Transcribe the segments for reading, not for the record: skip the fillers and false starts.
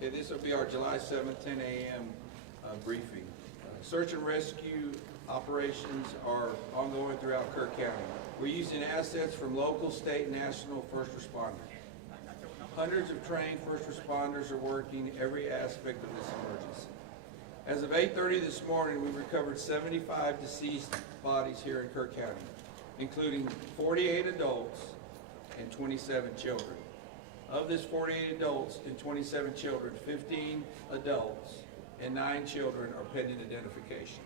Okay, this will be our July 7th, 10 a.m. Briefing. Search and rescue operations are ongoing throughout Kerr County. We're using assets from local, state, and national first responders. Hundreds of trained first responders are working every aspect of this emergency. As of 8:30 this morning, we recovered 75 deceased bodies here in Kerr County, including 48 adults and 27 children. Of this 48 adults and 27 children, 15 adults and 9 children are pending identification.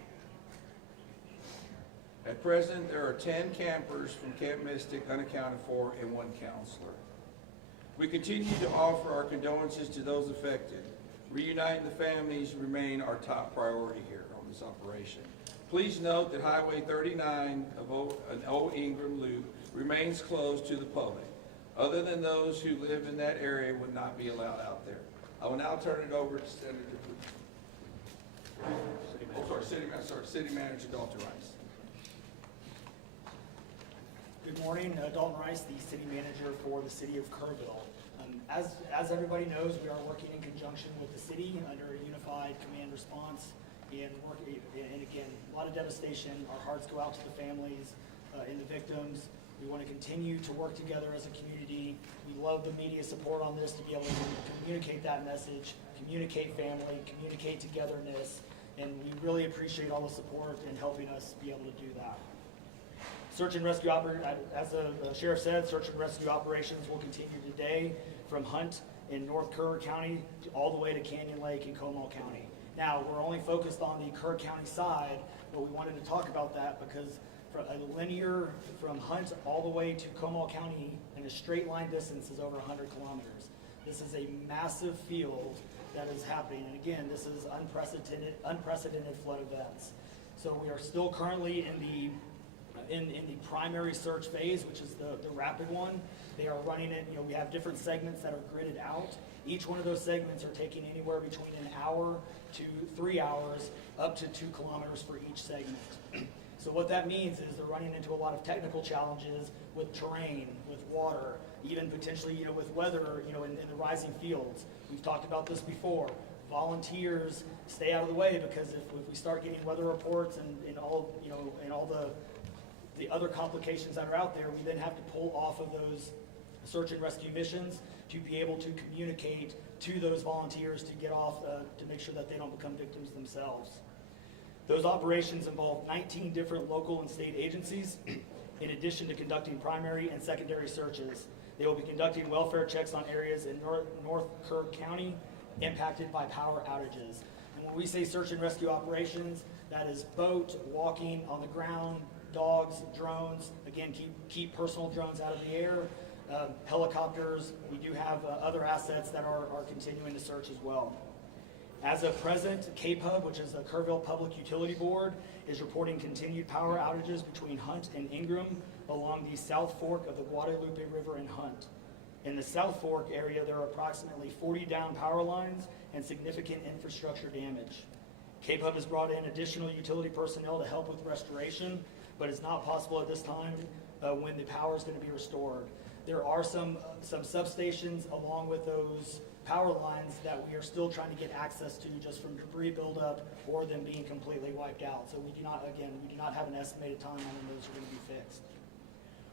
At present, there are 10 campers from Camp Mystic unaccounted for and 1 counselor. We continue to offer our condolences to those affected. Reuniting the families remain our top priority here on this operation. Please note that Highway 39 of an Old Ingram Loop remains closed to the public. Other than those who live in that area would not be allowed out there. I will now turn it over to City Manager Dalton Rice. Good morning, Dalton Rice, the City Manager for the City of Kerrville. As everybody knows, we are working in conjunction with the city under a unified command response and again, a lot of devastation. Our hearts go out to the families and the victims. We want to continue to work together as a community. We love the media support on this to be able to communicate that message, communicate family, communicate togetherness, and we really appreciate all the support in helping us be able to do that. Search and rescue as the sheriff said, search and rescue operations will continue today from Hunt in North Kerr County all the way to Canyon Lake in Comal County. Now, we're only focused on the Kerr County side, but we wanted to talk about that because a linear from Hunt all the way to Comal County in a straight line distance is over 100 kilometers. This is a massive field that is happening, and again, this is unprecedented flood events. So we are still currently in the primary search phase, which is the rapid one. They are running it, we have different segments that are gridded out. Each one of those segments are taking anywhere between an hour to 3 hours, up to 2 kilometers for each segment. So what that means is they're running into a lot of technical challenges with terrain, with water, even potentially, with weather, in the rising fields. We've talked about this before. Volunteers stay out of the way because if we start getting weather reports and all the other complications that are out there, we then have to pull off of those search and rescue missions to be able to communicate to those volunteers to get off, to make sure that they don't become victims themselves. Those operations involve 19 different local and state agencies, in addition to conducting primary and secondary searches. They will be conducting welfare checks on areas in North Kerr County impacted by power outages. And when we say search and rescue operations, that is boat, walking, on the ground, dogs, drones. Again, keep personal drones out of the air. Helicopters. We do have other assets that are continuing to search as well. As of present, KPUB, which is the Kerrville Public Utility Board, is reporting continued power outages between Hunt and Ingram along the South Fork of the Guadalupe River in Hunt. In the South Fork area, there are approximately 40 down power lines and significant infrastructure damage. KPUB has brought in additional utility personnel to help with restoration, but it's not possible at this time when the power is going to be restored. There are some substations along with those power lines that we are still trying to get access to just from debris buildup or them being completely wiped out. So we do not have an estimated time on when those are going to be fixed.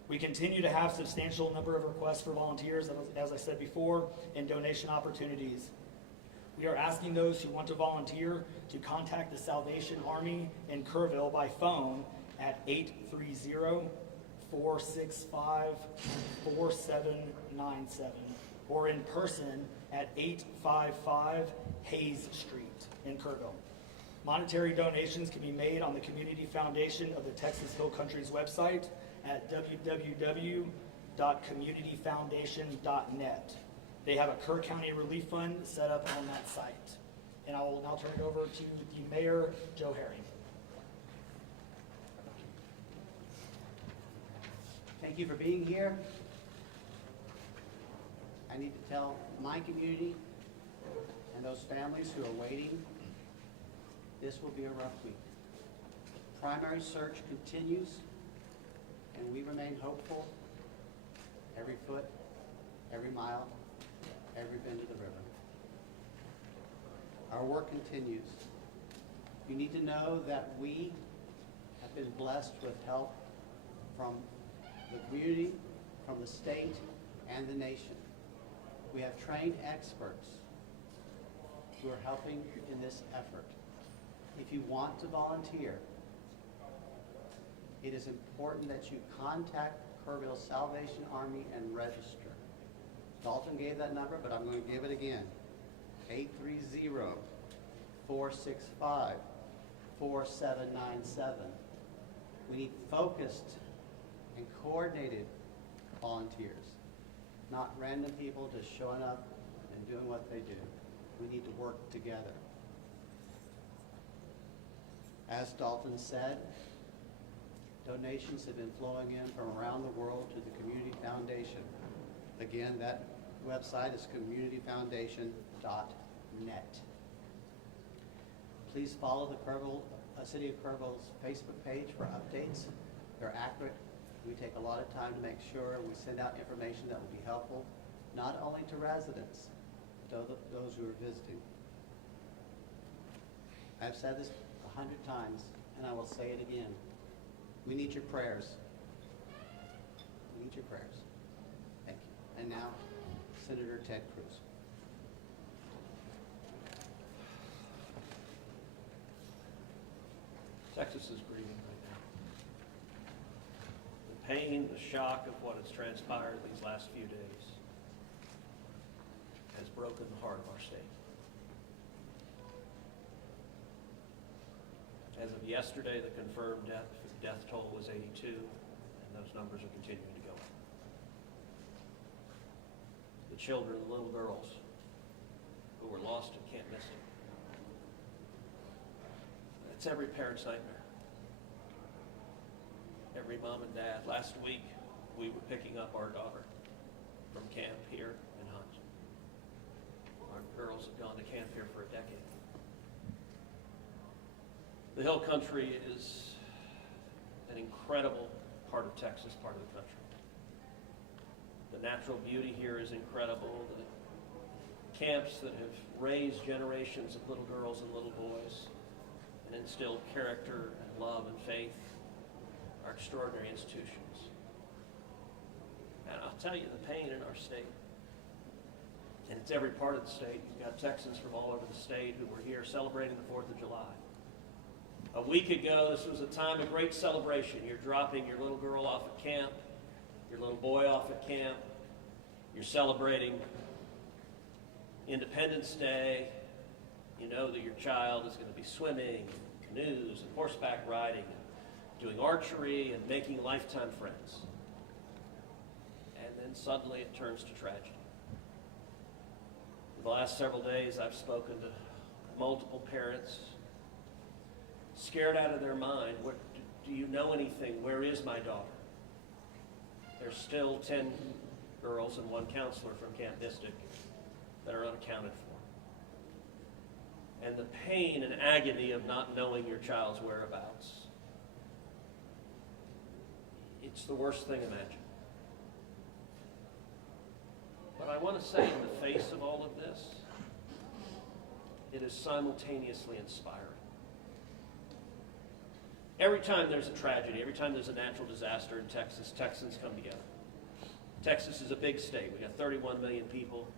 We continue to have substantial number of requests for volunteers, as I said before, and donation opportunities. We are asking those who want to volunteer to contact the Salvation Army in Kerrville by phone at 830-465-4797 or in person at 855 Hayes Street in Kerrville. Monetary donations can be made on the Community Foundation of the Texas Hill Country's website at www.communityfoundation.net. They have a Kerr County Relief Fund set up on that site. And I will now turn it over to the Mayor, Joe Herring. Thank you for being here. I need to tell my community and those families who are waiting, this will be a rough week. Primary search continues, and we remain hopeful every foot, every mile, every bend of the river. Our work continues. You need to know that we have been blessed with help from the community, from the state, and the nation. We have trained experts who are helping in this effort. If you want to volunteer, it is important that you contact Kerrville Salvation Army and register. Dalton gave that number, but I'm going to give it again. 830-465-4797. We need focused and coordinated volunteers, not random people just showing up and doing what they do. We need to work together. As Dalton said, donations have been flowing in from around the world to the Community Foundation. Again, that website is communityfoundation.net. Please follow the City of Kerrville's Facebook page for updates. They're accurate. We take a lot of time to make sure we send out information that will be helpful, not only to residents, but to those who are visiting. I've said this 100 times, and I will say it again. We need your prayers. We need your prayers. Thank you. And now, Senator Ted Cruz. Texas is grieving right now. The pain, the shock of what has transpired these last few days has broken the heart of our state. As of yesterday, the confirmed death toll was 82, and those numbers are continuing to go up. The children, the little girls who were lost in Camp Mystic. It's every parent's nightmare. Every mom and dad. Last week, we were picking up our daughter from camp here in Hunt. Our girls have gone to camp here for a decade. The Hill Country is an incredible part of Texas, part of the country. The natural beauty here is incredible. The camps that have raised generations of little girls and little boys and instilled character and love and faith are extraordinary institutions. And I'll tell you, the pain in our state, and it's every part of the state. You've got Texans from all over the state who were here celebrating the 4th of July. A week ago, this was a time of great celebration. You're dropping your little girl off at camp, your little boy off at camp. You're celebrating Independence Day. You know that your child is going to be swimming, canoes, and horseback riding, and doing archery, and making lifetime friends. And then suddenly it turns to tragedy. For the last several days, I've spoken to multiple parents, scared out of their mind. Do you know anything? Where is my daughter? There's still 10 girls and 1 counselor from Camp Mystic that are unaccounted for. And the pain and agony of not knowing your child's whereabouts. It's the worst thing imagined. But I want to say, in the face of all of this, it is simultaneously inspiring. Every time there's a tragedy, every time there's a natural disaster in Texas, Texans come together. Texas is a big state. We got 31 million people,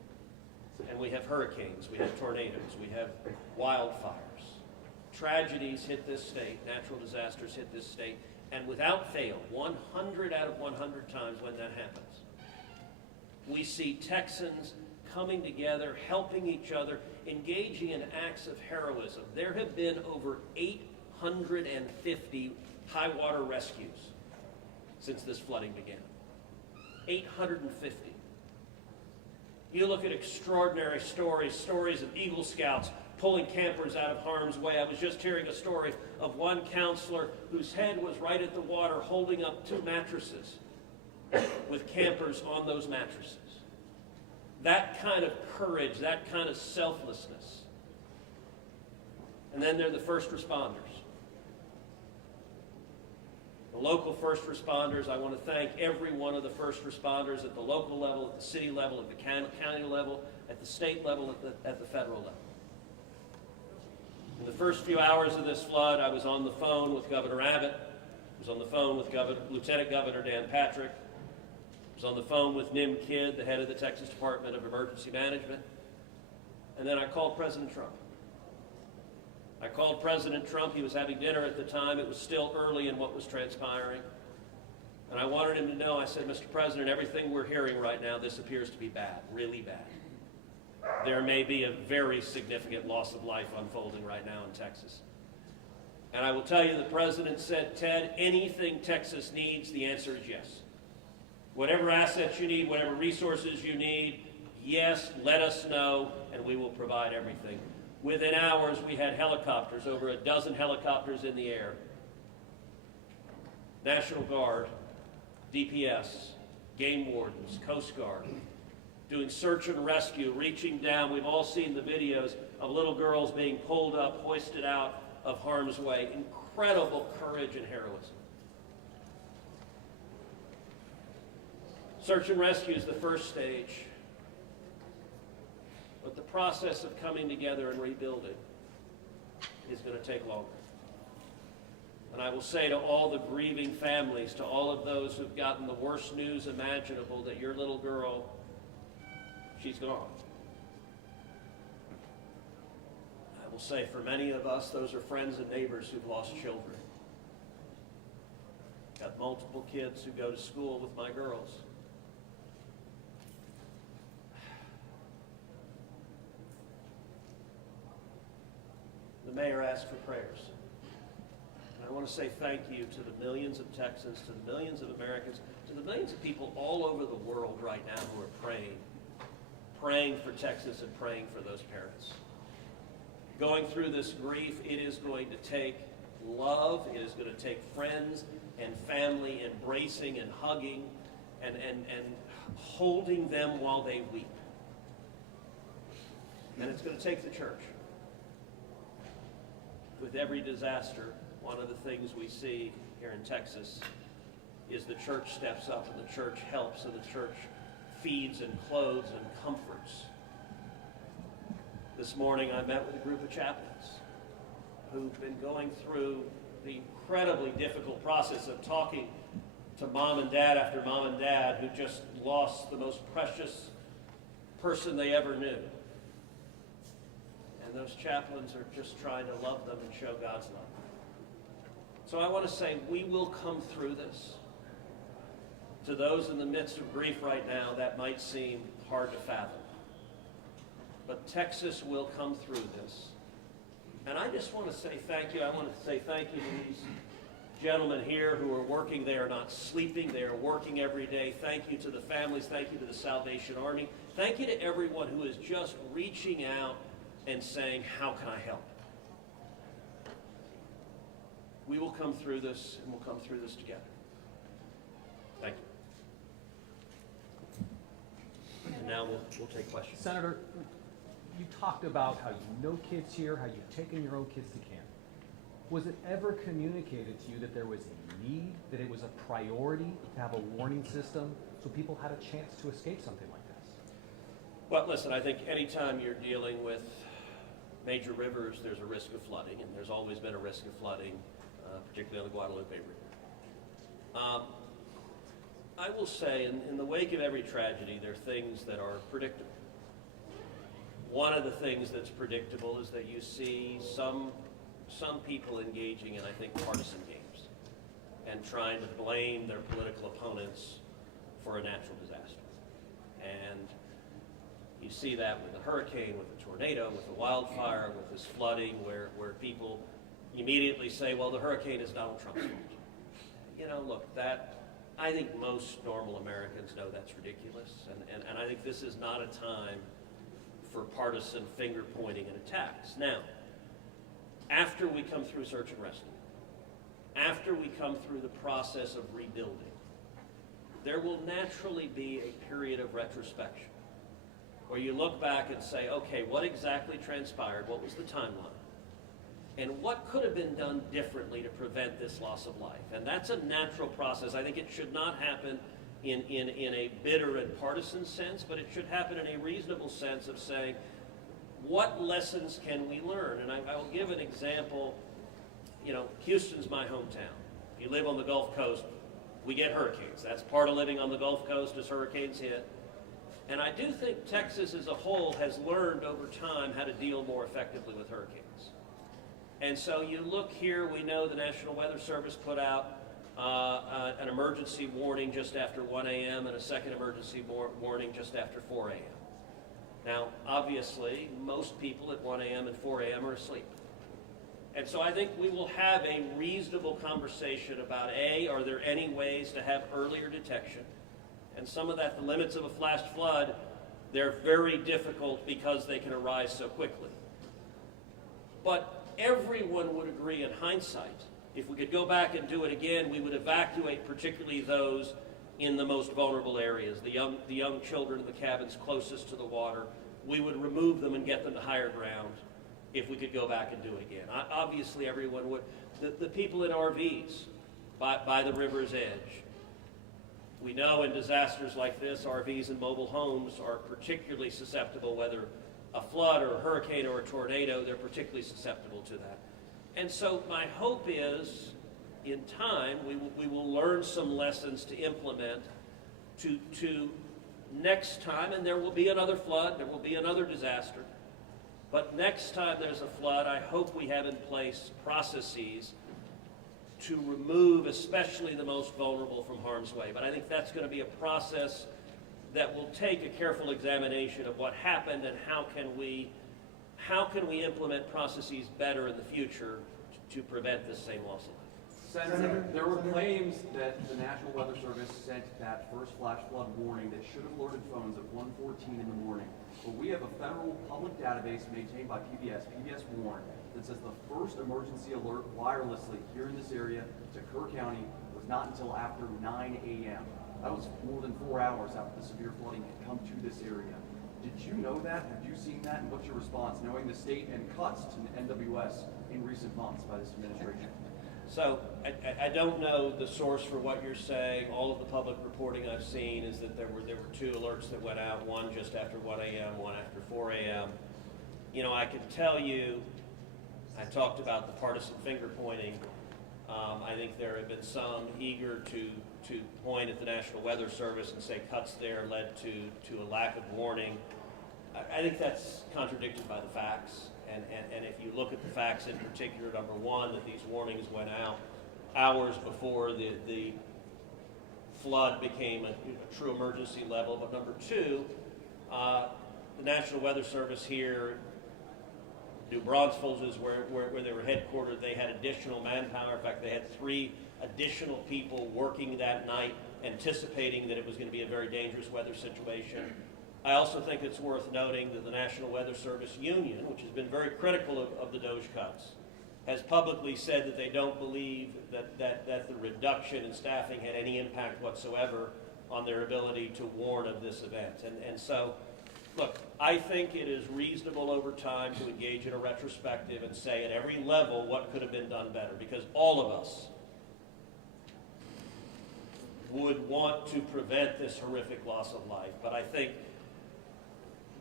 and we have hurricanes, we have tornadoes, we have wildfires. Tragedies hit this state, natural disasters hit this state, and without fail, 100 out of 100 times when that happens, we see Texans coming together, helping each other, engaging in acts of heroism. There have been over 850 high water rescues since this flooding began. 850. You look at extraordinary stories of Eagle Scouts pulling campers out of harm's way. I was just hearing a story of one counselor whose head was right at the water holding up 2 mattresses with campers on those mattresses. That kind of courage, that kind of selflessness. And then there are the first responders. The local first responders, I want to thank every one of the first responders at the local level, at the city level, at the county level, at the state level, at the federal level. In the first few hours of this flood, I was on the phone with Governor Abbott. I was on the phone with Lieutenant Governor Dan Patrick. I was on the phone with Nim Kidd, the head of the Texas Department of Emergency Management. And then I called President Trump. I called President Trump. He was having dinner at the time. It was still early in what was transpiring. And I wanted him to know, I said, Mr. President, everything we're hearing right now, this appears to be bad, really bad. There may be a very significant loss of life unfolding right now in Texas. And I will tell you, the President said, Ted, anything Texas needs, the answer is yes. Whatever assets you need, whatever resources you need, yes, let us know, and we will provide everything. Within hours, we had helicopters, over a dozen helicopters in the air. National Guard, DPS, game wardens, Coast Guard, doing search and rescue, reaching down. We've all seen the videos of little girls being pulled up, hoisted out of harm's way. Incredible courage and heroism. Search and rescue is the first stage. But the process of coming together and rebuilding is going to take longer. And I will say to all the grieving families, to all of those who've gotten the worst news imaginable, that your little girl, she's gone. I will say for many of us, those are friends and neighbors who've lost children. Got multiple kids who go to school with my girls. The mayor asked for prayers. And I want to say thank you to the millions of Texans, to the millions of Americans, to the millions of people all over the world right now who are praying for Texas and praying for those parents. Going through this grief, it is going to take love, it is going to take friends and family embracing and hugging and holding them while they weep. And it's going to take the church. With every disaster, one of the things we see here in Texas is the church steps up and the church helps and the church feeds and clothes and comforts. This morning I met with a group of chaplains who've been going through the incredibly difficult process of talking to mom and dad after mom and dad who just lost the most precious person they ever knew. And those chaplains are just trying to love them and show God's love. So I want to say we will come through this. To those in the midst of grief right now, that might seem hard to fathom. But Texas will come through this. And I just want to say thank you. I want to say thank you to these gentlemen here who are working. They are not sleeping. They are working every day. Thank you to the families. Thank you to the Salvation Army. Thank you to everyone who is just reaching out and saying, how can I help? We will come through this, and we'll come through this together. Thank you. And now we'll take questions. Senator, you talked about how you know kids here, how you've taken your own kids to camp. Was it ever communicated to you that there was a need, that it was a priority to have a warning system so people had a chance to escape something like this? Well, listen, I think anytime you're dealing with major rivers, there's a risk of flooding, and there's always been a risk of flooding, particularly on the Guadalupe River. I will say, in the wake of every tragedy, there are things that are predictable. One of the things that's predictable is that you see some people engaging in, I think, partisan games and trying to blame their political opponents for a natural disaster. And you see that with the hurricane, with the tornado, with the wildfire, with this flooding, where people immediately say, well, the hurricane is Donald Trump's fault. You know, look, I think most normal Americans know that's ridiculous, and I think this is not a time for partisan finger pointing and attacks. Now, after we come through search and rescue, after we come through the process of rebuilding, there will naturally be a period of retrospection where you look back and say, okay, what exactly transpired? What was the timeline? And what could have been done differently to prevent this loss of life? And that's a natural process. I think it should not happen in a bitter and partisan sense, but it should happen in a reasonable sense of saying, what lessons can we learn? And I will give an example. You know, Houston's my hometown. If you live on the Gulf Coast, we get hurricanes. That's part of living on the Gulf Coast as hurricanes hit. And I do think Texas as a whole has learned over time how to deal more effectively with hurricanes. And so you look here, we know the National Weather Service put out an emergency warning just after 1 a.m. and a second emergency warning just after 4 a.m. Now, obviously, most people at 1 a.m. and 4 a.m. are asleep. And so I think we will have a reasonable conversation about, A, are there any ways to have earlier detection? And some of that, the limits of a flash flood, they're very difficult because they can arise so quickly. But everyone would agree in hindsight, if we could go back and do it again, we would evacuate particularly those in the most vulnerable areas, the young children in the cabins closest to the water. We would remove them and get them to higher ground if we could go back and do it again. Obviously, everyone would. The people in RVs by the river's edge. We know in disasters like this, RVs and mobile homes are particularly susceptible, whether a flood or a hurricane or a tornado, they're particularly susceptible to that. And so my hope is, in time, we will learn some lessons to implement to next time, and there will be another flood, there will be another disaster. But next time there's a flood, I hope we have in place processes to remove especially the most vulnerable from harm's way. But I think that's going to be a process that will take a careful examination of what happened and how can we implement processes better in the future to prevent this same loss of life. Senator, there were claims that the National Weather Service sent that first flash flood warning that should have alerted phones at 1:14 in the morning. But we have a federal public database maintained by PBS Warn, that says the first emergency alert wirelessly here in this area to Kerr County was not until after 9 a.m. That was more than 4 hours after the severe flooding had come to this area. Did you know that? Have you seen that? And what's your response, knowing the state and cuts to NWS in recent months by this administration? So I don't know the source for what you're saying. All of the public reporting I've seen is that there were two alerts that went out, one just after 1 a.m., one after 4 a.m. You know, I can tell you, I talked about the partisan finger pointing. I think there have been some eager to point at the National Weather Service and say cuts there led to a lack of warning. I think that's contradicted by the facts. And if you look at the facts in particular, number one, that these warnings went out hours before the flood became a true emergency level. But number two, the National Weather Service here, New Braunfels is where they were headquartered. They had additional manpower. In fact, they had 3 additional people working that night, anticipating that it was going to be a very dangerous weather situation. I also think it's worth noting that the National Weather Service Union, which has been very critical of the DOGE cuts, has publicly said that they don't believe that the reduction in staffing had any impact whatsoever on their ability to warn of this event. And so, look, I think it is reasonable over time to engage in a retrospective and say at every level what could have been done better, because all of us would want to prevent this horrific loss of life. But I think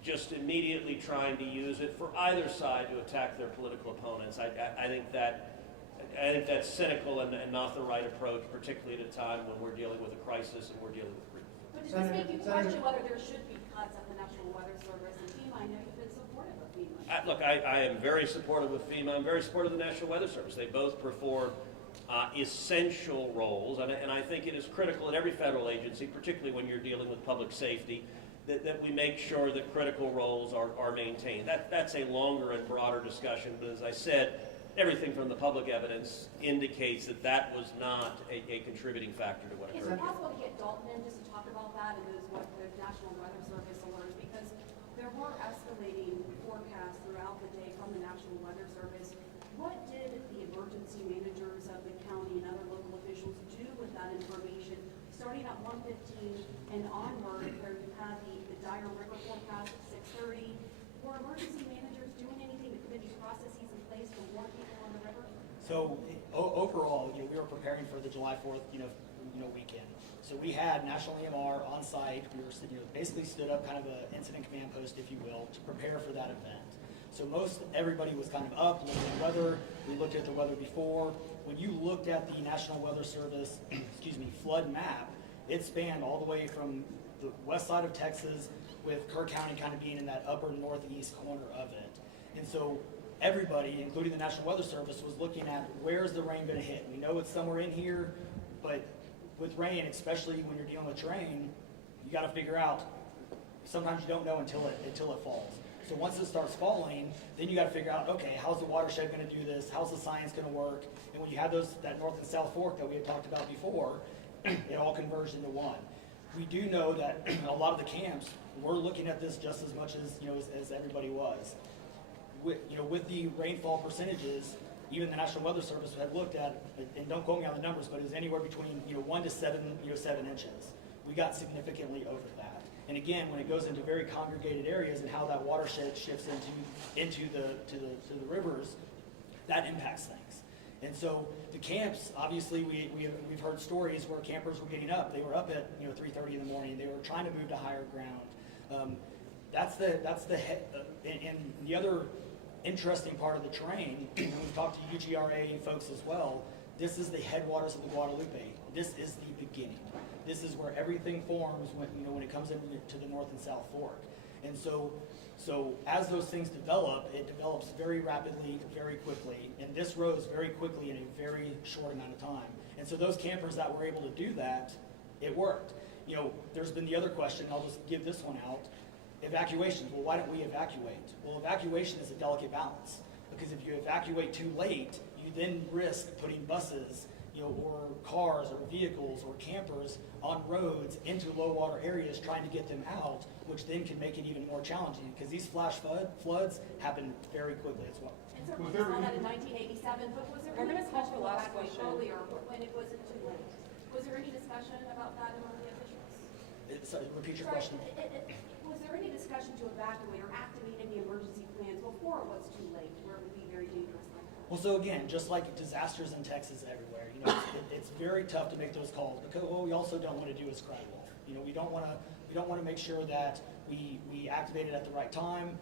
just immediately trying to use it for either side to attack their political opponents, I think that's cynical and not the right approach, particularly at a time when we're dealing with a crisis and we're dealing with grief. But does this make you question whether there should be cuts at the National Weather Service and FEMA? I know you've been supportive of FEMA. Look, I am very supportive of FEMA. I'm very supportive of the National Weather Service. They both perform essential roles, and I think it is critical in every federal agency, particularly when you're dealing with public safety, that we make sure that critical roles are maintained. That's a longer and broader discussion, but as I said, everything from the public evidence indicates that was not a contributing factor to what Is occurred. it possible to get Dalton in just to talk about that and what the National Weather Service alerts? Because there were escalating forecasts throughout the day from the National Weather Service. What did the emergency managers of the county and other local officials do with that information? Starting at 1:15 and onward, where you had the dire river forecast at 6:30, were emergency managers doing anything to put any processes in place to warn people on the river? So overall, we were preparing for the July 4th, weekend. So we had National EMR on site. We were, basically stood up kind of an incident command post, if you will, to prepare for that event. So most everybody was kind of up, looking at weather. We looked at the weather before. When you looked at the National Weather Service, flood map, it spanned all the way from the west side of Texas, with Kerr County kind of being in that upper northeast corner of it. And so everybody, including the National Weather Service, was looking at where's the rain going to hit. We know it's somewhere in here, but with rain, especially when you're dealing with terrain, you got to figure out. Sometimes you don't know until it falls. So once it starts falling, then you got to figure out, okay, how's the watershed going to do this? How's the science going to work? And when you have that north and south fork that we had talked about before, it all converged into one. We do know that a lot of the camps were looking at this just as much as everybody was. With the rainfall percentages, even the National Weather Service had looked at, and don't quote me on the numbers, but it was anywhere between 1 to 7 inches. We got significantly over that. And again, when it goes into very congregated areas and how that watershed shifts into the rivers, that impacts things. And so the camps, obviously, we've heard stories where campers were getting up. They were up at 3:30 in the morning. They were trying to move to higher ground. And the other interesting part of the terrain, and we've talked to UGRA folks as well, this is the headwaters of the Guadalupe. This is the beginning. This is where everything forms when it comes into the North and South Fork. And so as those things develop, it develops very rapidly, very quickly, and this rose very quickly in a very short amount of time. And so those campers that were able to do that, it worked. There's been the other question, I'll just give this one out. Evacuations. Well, why don't we evacuate? Well, evacuation is a delicate balance, because if you evacuate too late, you then risk putting buses, or cars or vehicles or campers on roads into low water areas trying to get them out, which then can make it even more challenging, because these flash floods happen very quickly as well. And certainly we saw that in 1987, but was there any discussion about evacuation earlier when it wasn't too late? Was there any discussion about that among the officials? Repeat your question. Was there any discussion to evacuate or activate any emergency plans before it was too late, where it would be very dangerous like that? Well, so again, just like disasters in Texas everywhere, it's very tough to make those calls, because what we also don't want to do is cry wolf. We don't want to make sure that we activate it at the right time.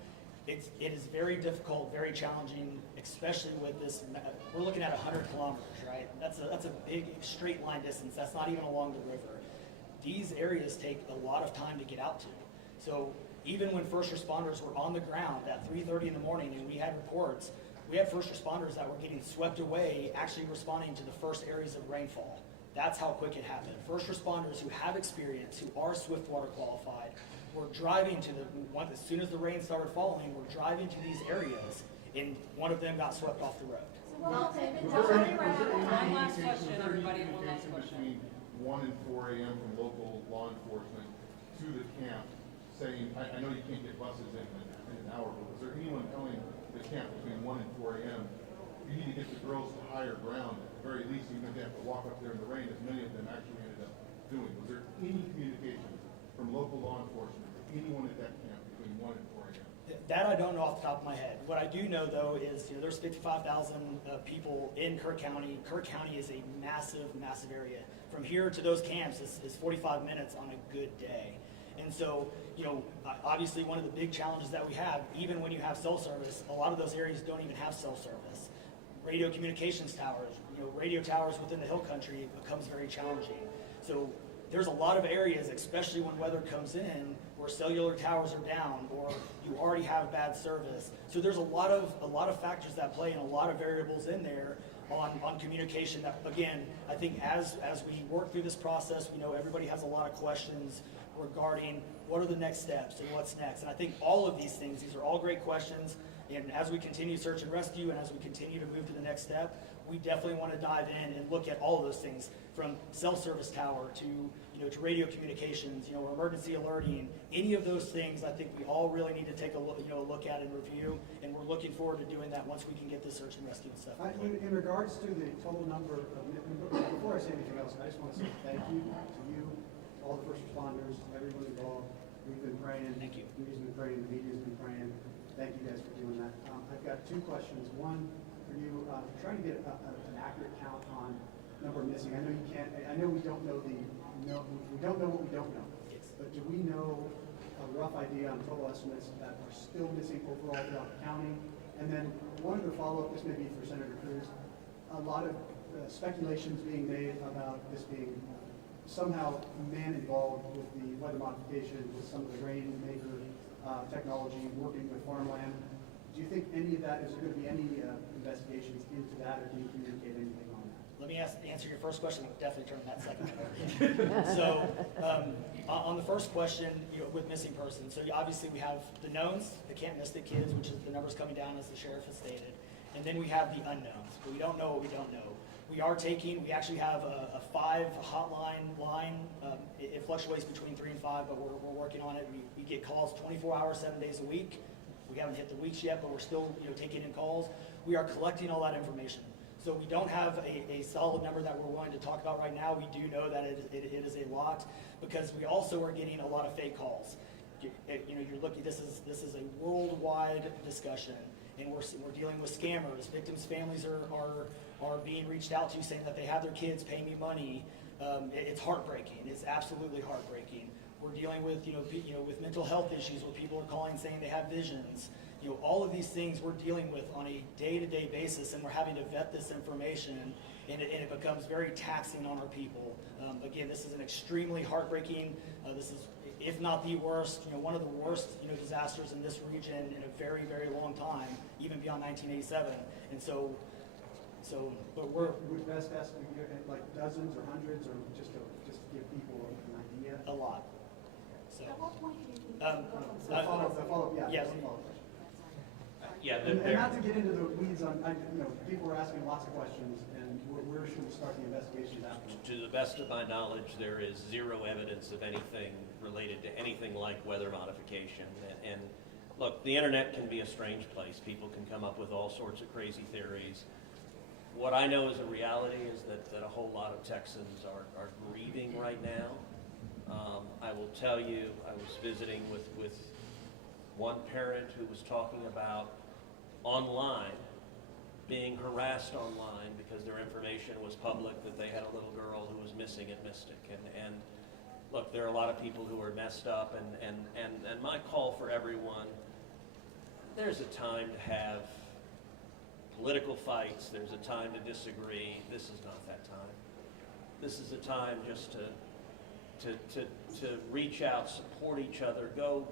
It is very difficult, very challenging, especially with this. We're looking at 100 kilometers, right? That's a big straight line distance. That's not even along the river. These areas take a lot of time to get out to. So even when first responders were on the ground at 3:30 in the morning, and we had reports, we had first responders that were getting swept away, actually responding to the first areas of rainfall. That's how quick it happened. First responders who have experience, who are Swiftwater qualified, were driving to as soon as the rain started falling, were driving to these areas, and one of them got swept off the road. So what will take the One last question, everybody, one last question. Between 1 and 4 a.m. from local law enforcement to the camp, saying, I know you can't get buses in an hour, but was there anyone telling the camp between 1 and 4 a.m., you need to get the girls to higher ground, at the very least, even if they have to walk up there in the rain, as many of them actually ended up doing? Was there any communication from local law enforcement to anyone at that camp between 1 and 4 a.m.? That I don't know off the top of my head. What I do know, though, is there's 55,000 people in Kerr County. Kerr County is a massive, massive area. From here to those camps is 45 minutes on a good day. And so, obviously one of the big challenges that we have, even when you have cell service, a lot of those areas don't even have cell service. Radio communications towers, radio towers within the hill country, it becomes very challenging. So there's a lot of areas, especially when weather comes in, where cellular towers are down or you already have bad service. So there's a lot of factors that play and a lot of variables in there on communication that, again, I think as we work through this process, we know everybody has a lot of questions regarding what are the next steps and what's next. And I think all of these things, these are all great questions. And as we continue search and rescue and as we continue to move to the next step, we definitely want to dive in and look at all of those things, from cell service tower to radio communications, or emergency alerting. Any of those things, I think we all really need to take a look at and review. And we're looking forward to doing that once we can get this search and rescue and stuff. In regards to the total number of, before I say anything else, I just want to say thank you to you, all the first responders, everyone involved. We've been praying. Thank you. We've been praying. The media's been praying. Thank you guys for doing that. I've got two questions. One for you, trying to get an accurate count on number of missing. I know you can't. I know we don't know we don't know what we don't know. Yes. But do we know of rough idea on total estimates that are still missing overall throughout the county? And then one other follow-up, this may be for Senator Cruz. A lot of speculations being made about this being somehow man involved with the weather modification, with some of the rainmaker technology, working with farmland. Do you think any of that, is there going to be any investigations into that, or can you communicate anything on that? Let me answer your first question. I'll definitely turn that second one over. So, on the first question, with missing persons, so obviously we have the knowns, the Camp Mystic kids, which is the numbers coming down as the sheriff has stated, and then we have the unknowns. But we don't know what we don't know. We actually have a 5 hotline line. It fluctuates between 3 and 5, but we're working on it. We get calls 24 hours, 7 days a week. We haven't hit the weeks yet, but we're still taking in calls. We are collecting all that information. So we don't have a solid number that we're willing to talk about right now. We do know that it is a lot, because we also are getting a lot of fake calls. You're looking. This is a worldwide discussion, and we're dealing with scammers. Victims' families are being reached out to, saying that they have their kids, pay me money. It's heartbreaking. It's absolutely heartbreaking. We're dealing with with mental health issues, where people are calling saying they have visions. All of these things we're dealing with on a day-to-day basis, and we're having to vet this information, and it becomes very taxing on our people. Again, this is an extremely heartbreaking, this is, if not the worst, one of the worst, disasters in this region in a very, very long time, even beyond 1987. And so, but we're would best estimate like dozens or hundreds, or just to give people an idea? a lot. So, At what point do you think? The follow-up, yeah. Yes. the follow-up question. Yeah, And not to get into the weeds on, people are asking lots of questions, and where should we start the investigations after? to the best of my knowledge, there is zero evidence of anything related to anything like weather modification. And look, the internet can be a strange place. People can come up with all sorts of crazy theories. What I know is a reality is that a whole lot of Texans are grieving right now. I will tell you, I was visiting with one parent who was talking about online, being harassed online because their information was public, that they had a little girl who was missing at Mystic. And look, there are a lot of people who are messed up, and my call for everyone, there's a time to have political fights, there's a time to disagree. This is not that time. This is a time just to reach out, support each other, go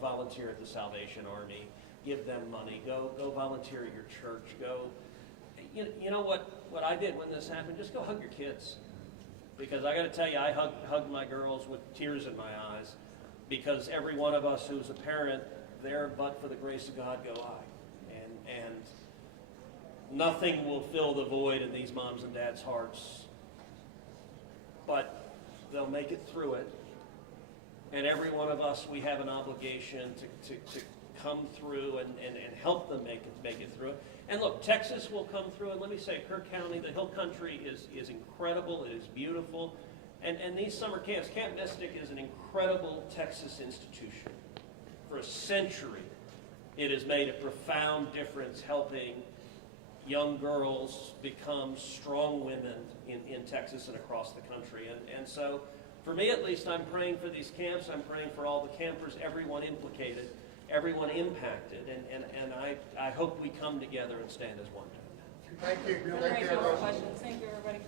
volunteer at the Salvation Army, give them money, go volunteer at your church, go. You know what I did when this happened? Just go hug your kids. Because I got to tell you, I hugged my girls with tears in my eyes, because every one of us who's a parent, there but for the grace of God go I. And nothing will fill the void in these moms and dads' hearts, but they'll make it through it. And every one of us, we have an obligation to come through and help them make it through it. And look, Texas will come through, and let me say, Kerr County, the Hill Country is incredible, it is beautiful. And these summer camps, Camp Mystic is an incredible Texas institution. For a century, it has made a profound difference helping young girls become strong women in Texas and across the country. And so, for me at least, I'm praying for these camps, I'm praying for all the campers, everyone implicated, everyone impacted, and I hope we come together and stand as one. Thank you. Thank you, everybody.